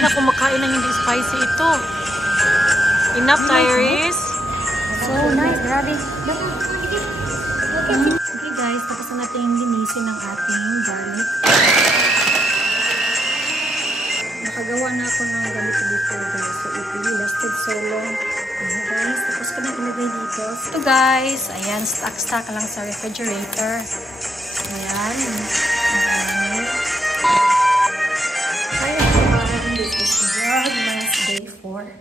Hindi na kumakain ng hindi spicy ito. Enough, Tyrese? So nice, grabe. Okay guys, tapos na natin linisin ng ating garlic. Nakagawa na ako ng ganito before guys. So it really lasted so long. Ayan guys, tapos ko na ilagay dito. So guys, ayan, stock lang sa refrigerator. Ayan. Hi everyone, this is Vlogmas Day 4.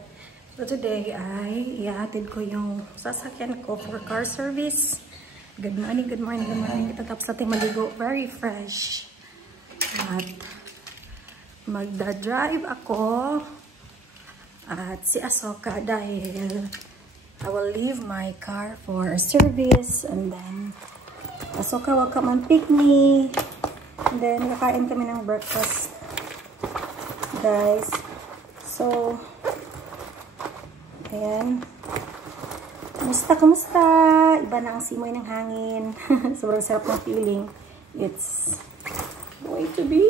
So today ay iatid ko yung sasakyan ko for car service. Good morning, good morning, good morning. Tapos natin maligo, very fresh. At magda-drive ako at si Asoka dahil I will leave my car for service and then Asoka will come and pick me and then kakain kami ng breakfast guys. So ayan, kamusta? Iba na ang simoy ng hangin. Sobrang sarap ng feeling. It's going to be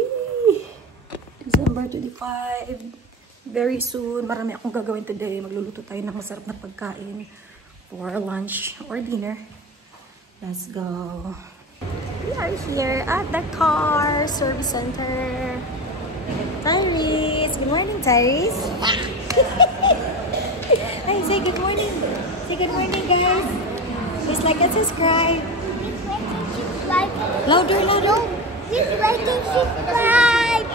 December 25. Very soon. Marami akong gagawin today. Magluluto tayo ng masarap na pagkain for lunch or dinner. Let's go. We are here at the car service center. Tyrese. Good morning, Tyrese. Hi, say good morning. Say good morning, guys. Please like and subscribe. Louder, louder. Please like and subscribe.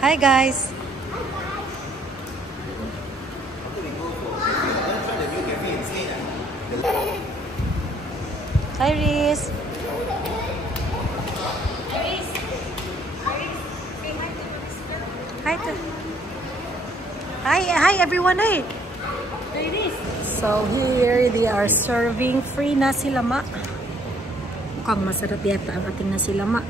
Hi guys. Tyrese. Hi everyone. Hi. So here they are serving free nasi lemak. Mukhang masarap yata ang ating nasi lemak.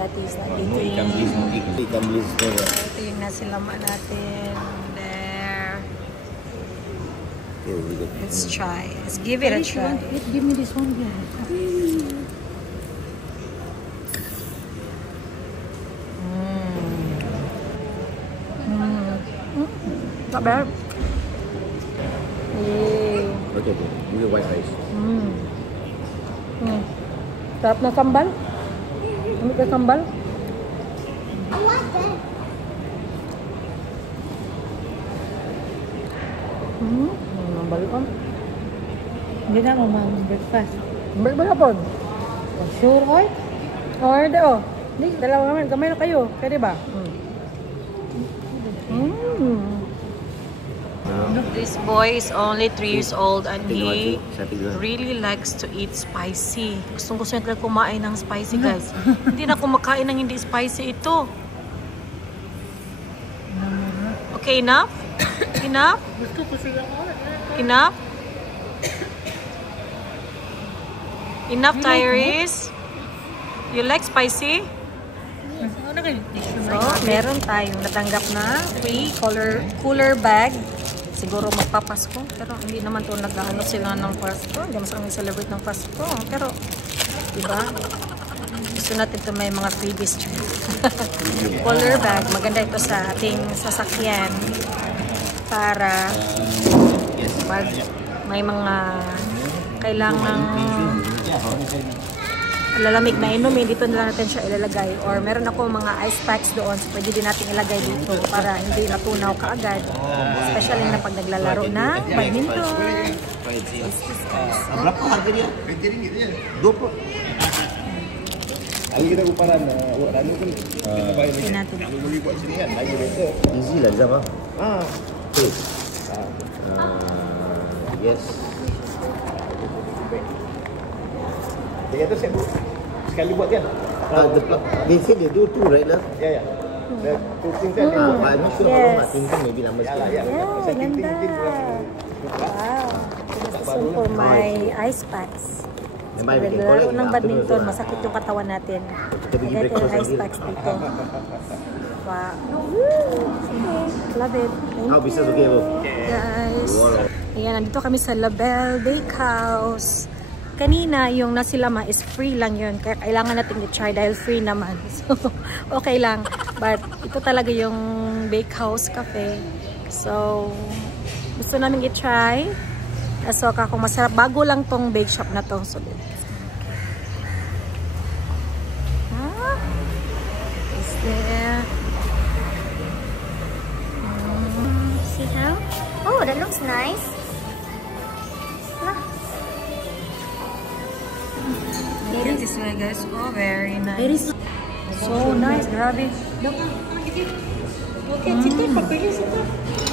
That is nandito ito yung nasi lemak natin. There. Let's try. Let's give it a try. Give me this one, guys. Not bad. Yeah. Okay, this is white rice. Sarap na sambal. Ano ka sambal? I like that. Sambal ko. Hindi na mo mag-breakfast. Breakfast hapon. Sure, oy? Oh, hindi oh. Hindi, dalawa naman. Kamay na kayo. Pwede ba? This boy is only 3 years old and he really likes to eat spicy. Gusto niya talaga kumain ng spicy, guys. Hindi na kumakain ng hindi spicy ito. Okay, enough? Enough? Enough? Enough, Tyrese? You like spicy? So, meron tayong natanggap na free cooler bag. Siguro magpapasko. Pero hindi naman to nag-ano sila ng Pasko. Hindi naman sila celebrate ng Pasko. Pero, diba? Gusto natin ito may mga freebies. Cooler bag. Maganda ito sa ating sasakyan. Para pag may mga kailangang lalamig na inumin, dito na lang natin siya ilalagay. Or meron ako mga ice packs doon, so pwede din natin ilagay dito para hindi natunaw kaagad. Especially na pag naglalaro na badminton. Berapa harga dia? RM20. Lagi kita uparan awak lalu kan kita bayar lagi. Kalau boleh buat sini kan lagi better. Easy lah Zam. Okay. Yes. Dia kata saya sekali buat kan? They say they do two, right lah? Yeah, yeah. The two things that they do. I'm not sure how much things maybe lama sikit. Yeah, ganda. Wow. This is for my ice packs. Naglalaro ng badminton, masakit yung katawan natin. Lagay ko yung ice packs dito. Wow. Love it. Thank you. How business okay, bro? Guys. Ayan, nandito kami sa Label Bakehouse. Kanina, yung nasilama is free lang yun. Kaya kailangan natin i-try dahil free naman. So, okay lang. But, ito talaga yung Bakehouse Cafe. So, gusto namin i-try. So, kung masarap. Bago lang tong bake shop na to. So, is there? See how? Oh, that looks nice. Look at this way, guys. Oh, very nice. It is so nice. Grabe. Okay, sige. Pagpili sito.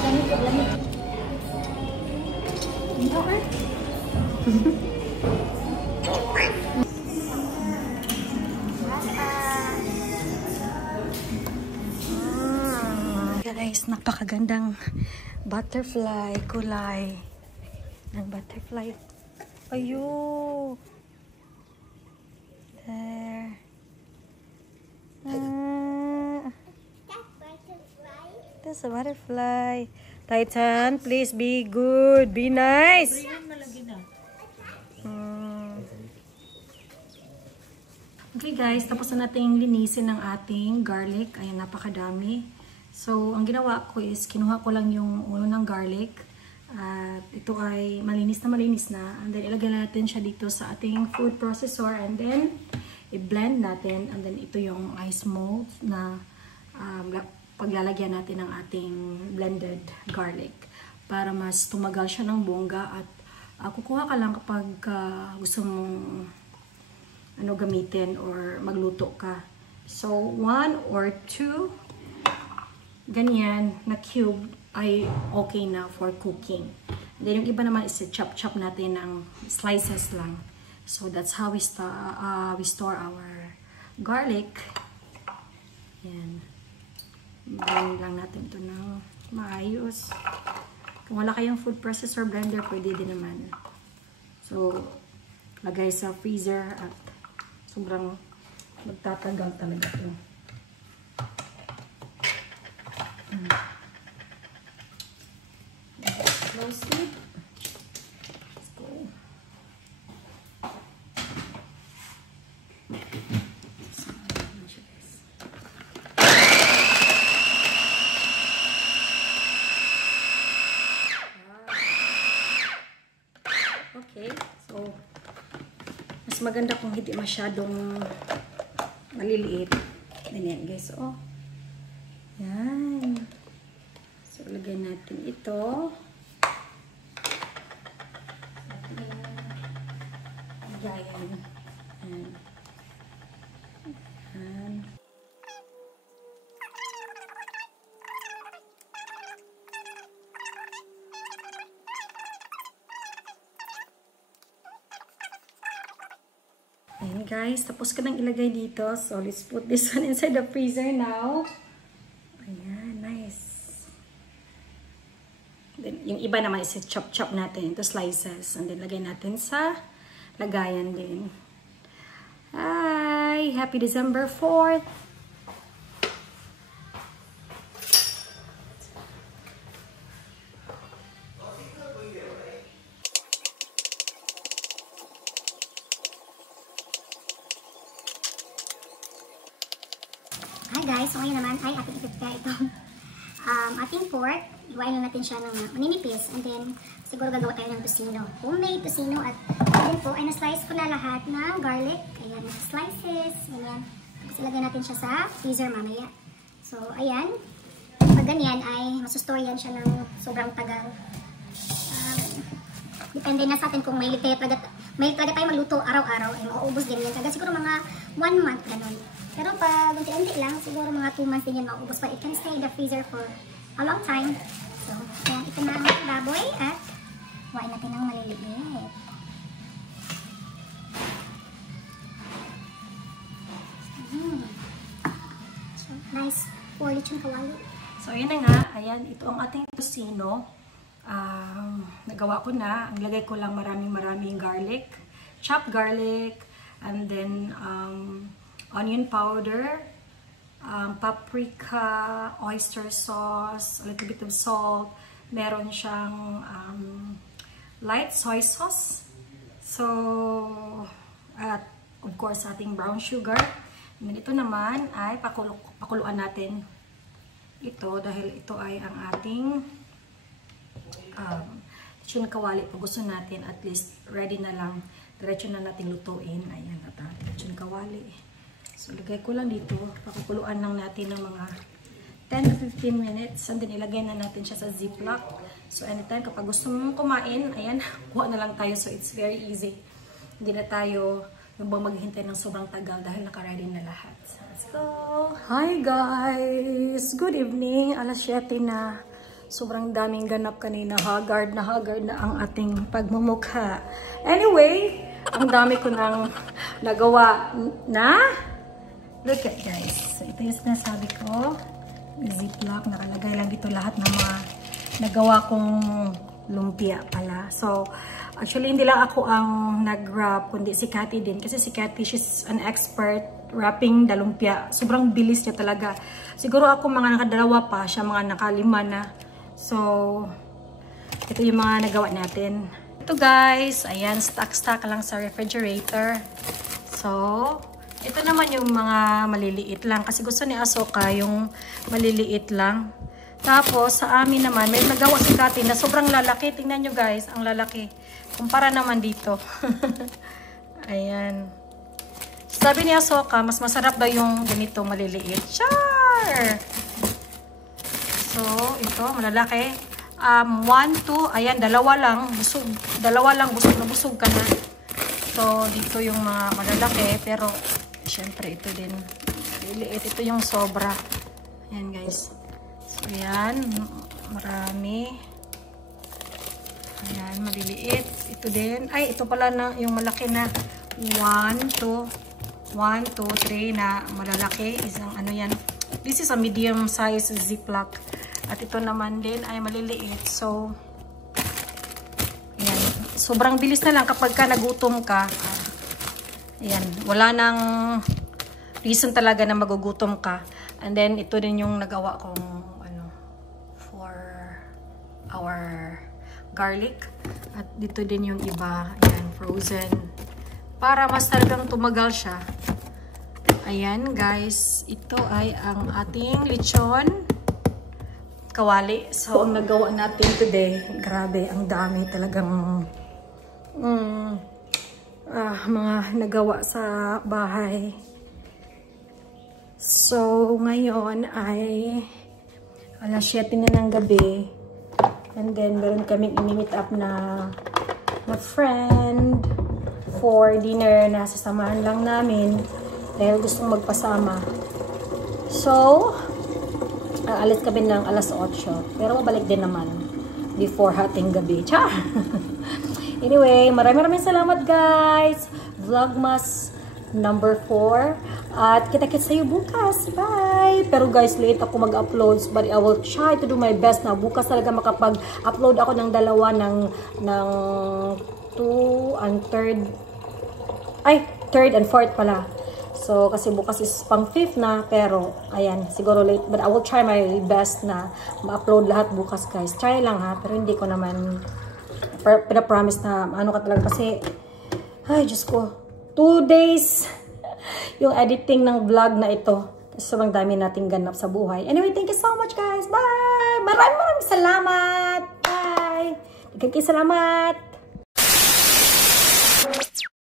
Lamig. Okay. Guys, napakagandang butterfly kulay ng butterfly. Ayun. There. That's a butterfly. Titan, please be good. Be nice. Okay guys, tapos na natin linisin ng ating garlic. Ayan, napakadami. So, ang ginawa ko is, kinuha ko lang yung ulo ng garlic. At ito ay malinis na. And then, ilagay natin siya dito sa ating food processor. And then, i-blend natin. And then, ito yung ice mold na paglalagyan natin ng ating blended garlic. Para mas tumagal siya ng bongga. At kukuha ka lang kapag gusto mong gamitin or magluto ka. So, 1 or 2 ganyan na cube ay okay na for cooking. Then yung iba naman is chop natin ng slices lang. So that's how we store our garlic. Yan. Blend lang natin ito ng maayos. Kung wala kayong food processor blender, pwede din naman. So lagay sa freezer at sobrang magtatagal talaga ito. Close it. Let's go. Okay, so mas maganda kung hindi masyadong maliliit. Ganyan guys, oh. Yan. So, lagay natin ito. Lagayan. Yan. Yan. Ayan guys, tapos ka nang ilagay dito. So, let's put this one inside the freezer now. Ayan, nice. Then, yung iba naman is chop natin into slices. And then, lagay natin sa lagayan din. Hi! Happy December 4th! Hi guys, so ngayon naman ay ating i-prepare itong ating pork. Iwain lang natin siya ng maninipis. And then, siguro gagawa tayo ng tocino. Homemade tocino. At then po, ay na-slice ko na lahat ng garlic. Ayan, slices. Ayan. Tapos ilagay natin siya sa freezer mamaya. So, ayan. Pag ganyan ay masustore yan siya ng sobrang tagal. Depende na sa atin kung may talaga tayo magluto araw-araw. Ay mauubos din yan. Kaya siguro mga 1 month ganun. Pero pag unti-unti lang, siguro mga 2 months din yan mauubos. But it can stay in the freezer for a long time. So, ayan, ito na ang baboy at kuhain natin ng maliliit. So, nice for lechon kawali. So, ayan na nga. Ayan, ito ang ating tocino. Nagawa ko na. Ang lagay ko lang maraming garlic. Chopped garlic. And then, onion powder. Paprika, oyster sauce, a little bit of salt. Meron siyang light soy sauce. So, at of course, ating brown sugar. And ito naman ay pakuluan natin ito dahil ito ay ang ating lechon kawali. Pag gusto natin, at least ready na lang. Diretso na natin lutuin. Ayan, at ating lechon kawali. So, lagay ko lang dito. Pakukuluan lang natin ng mga 10 to 15 minutes. And then, ilagay na natin siya sa ziplock. So, anytime, kapag gusto mong kumain, ayan, kuha na lang tayo. So, it's very easy. Hindi na tayo yung bang maghintay ng sobrang tagal dahil naka-ready na lahat. So, let's go! Hi guys! Good evening! Alas 7 na. Sobrang daming ganap kanina. Haggard na ang ating pagmumukha. Anyway, ang dami ko nang nagawa na. Look at guys. So, ito yung sinasabi ko. Ziplock. Nakalagay lang dito lahat ng mga nagawa kong lumpia pala. So, actually, hindi lang ako ang nag-wrap, kundi si Cathy din. Kasi si Cathy, she's an expert wrapping the lumpia. Sobrang bilis niya talaga. Siguro ako mga nakadalawa pa, siya mga nakalima na. So, ito yung mga nagawa natin. Ito guys, ayan, stock lang sa refrigerator. So, ito naman yung mga maliliit lang. Kasi gusto ni Asoka yung maliliit lang. Tapos, sa amin naman, may nagawa si Cathy na sobrang lalaki. Tingnan nyo guys, ang lalaki. Kumpara naman dito. Ayan. Sabi ni Asoka, mas masarap daw yung ganito maliliit. Char! So, ito, malalaki. 1, 2, ayan, dalawa lang. Busog. Dalawa lang, busog na busog ka na. So, dito yung mga malalaki. Pero, syempre, ito din. Maliliit. Ito yung sobra. Ayan, guys. So, ayan. Marami. Ayan, maliliit. Ito din. Ay, ito pala na yung malaki na 1, 2, 3 na malalaki. Isang ano yan. This is a medium size ziplock. At ito naman din ay maliliit. So, ayan. Sobrang bilis na lang kapag ka nagutom ka. Ayan. Wala nang reason talaga na magugutom ka. And then, ito din yung nagawa kong ano, for our garlic. At dito din yung iba. Ayan, frozen. Para mas talagang tumagal siya. Ayan, guys. Ito ay ang ating lechon kawali. So, ang nagawa natin today, grabe, ang dami talagang mga nagawa sa bahay. So, ngayon ay alas 7 na ng gabi. And then, meron kaming ini-meet up na friend for dinner na sasamahan lang namin dahil gustong magpasama. So, alis kami ng alas 8. Pero mabalik din naman before hating gabi. Char! Anyway, maraming salamat guys. Vlogmas number 4. At kita-kits sa'yo bukas. Bye! Pero guys, late ako mag-uploads. But I will try to do my best na bukas talaga makapag-upload ako ng dalawa ng 2 and 3rd. Ay, 3rd and 4th pala. So, kasi bukas is pang 5th na. Pero, ayan, siguro late. But I will try my best na ma-upload lahat bukas guys. Try lang ha. Pero hindi ko naman pinapromise na ano ka talaga. Kasi, ay, Diyos ko. 2 days yung editing ng vlog na ito. Kasi sobrang dami nating ganap sa buhay. Anyway, thank you so much guys. Bye! Maraming salamat! Bye! Salamat!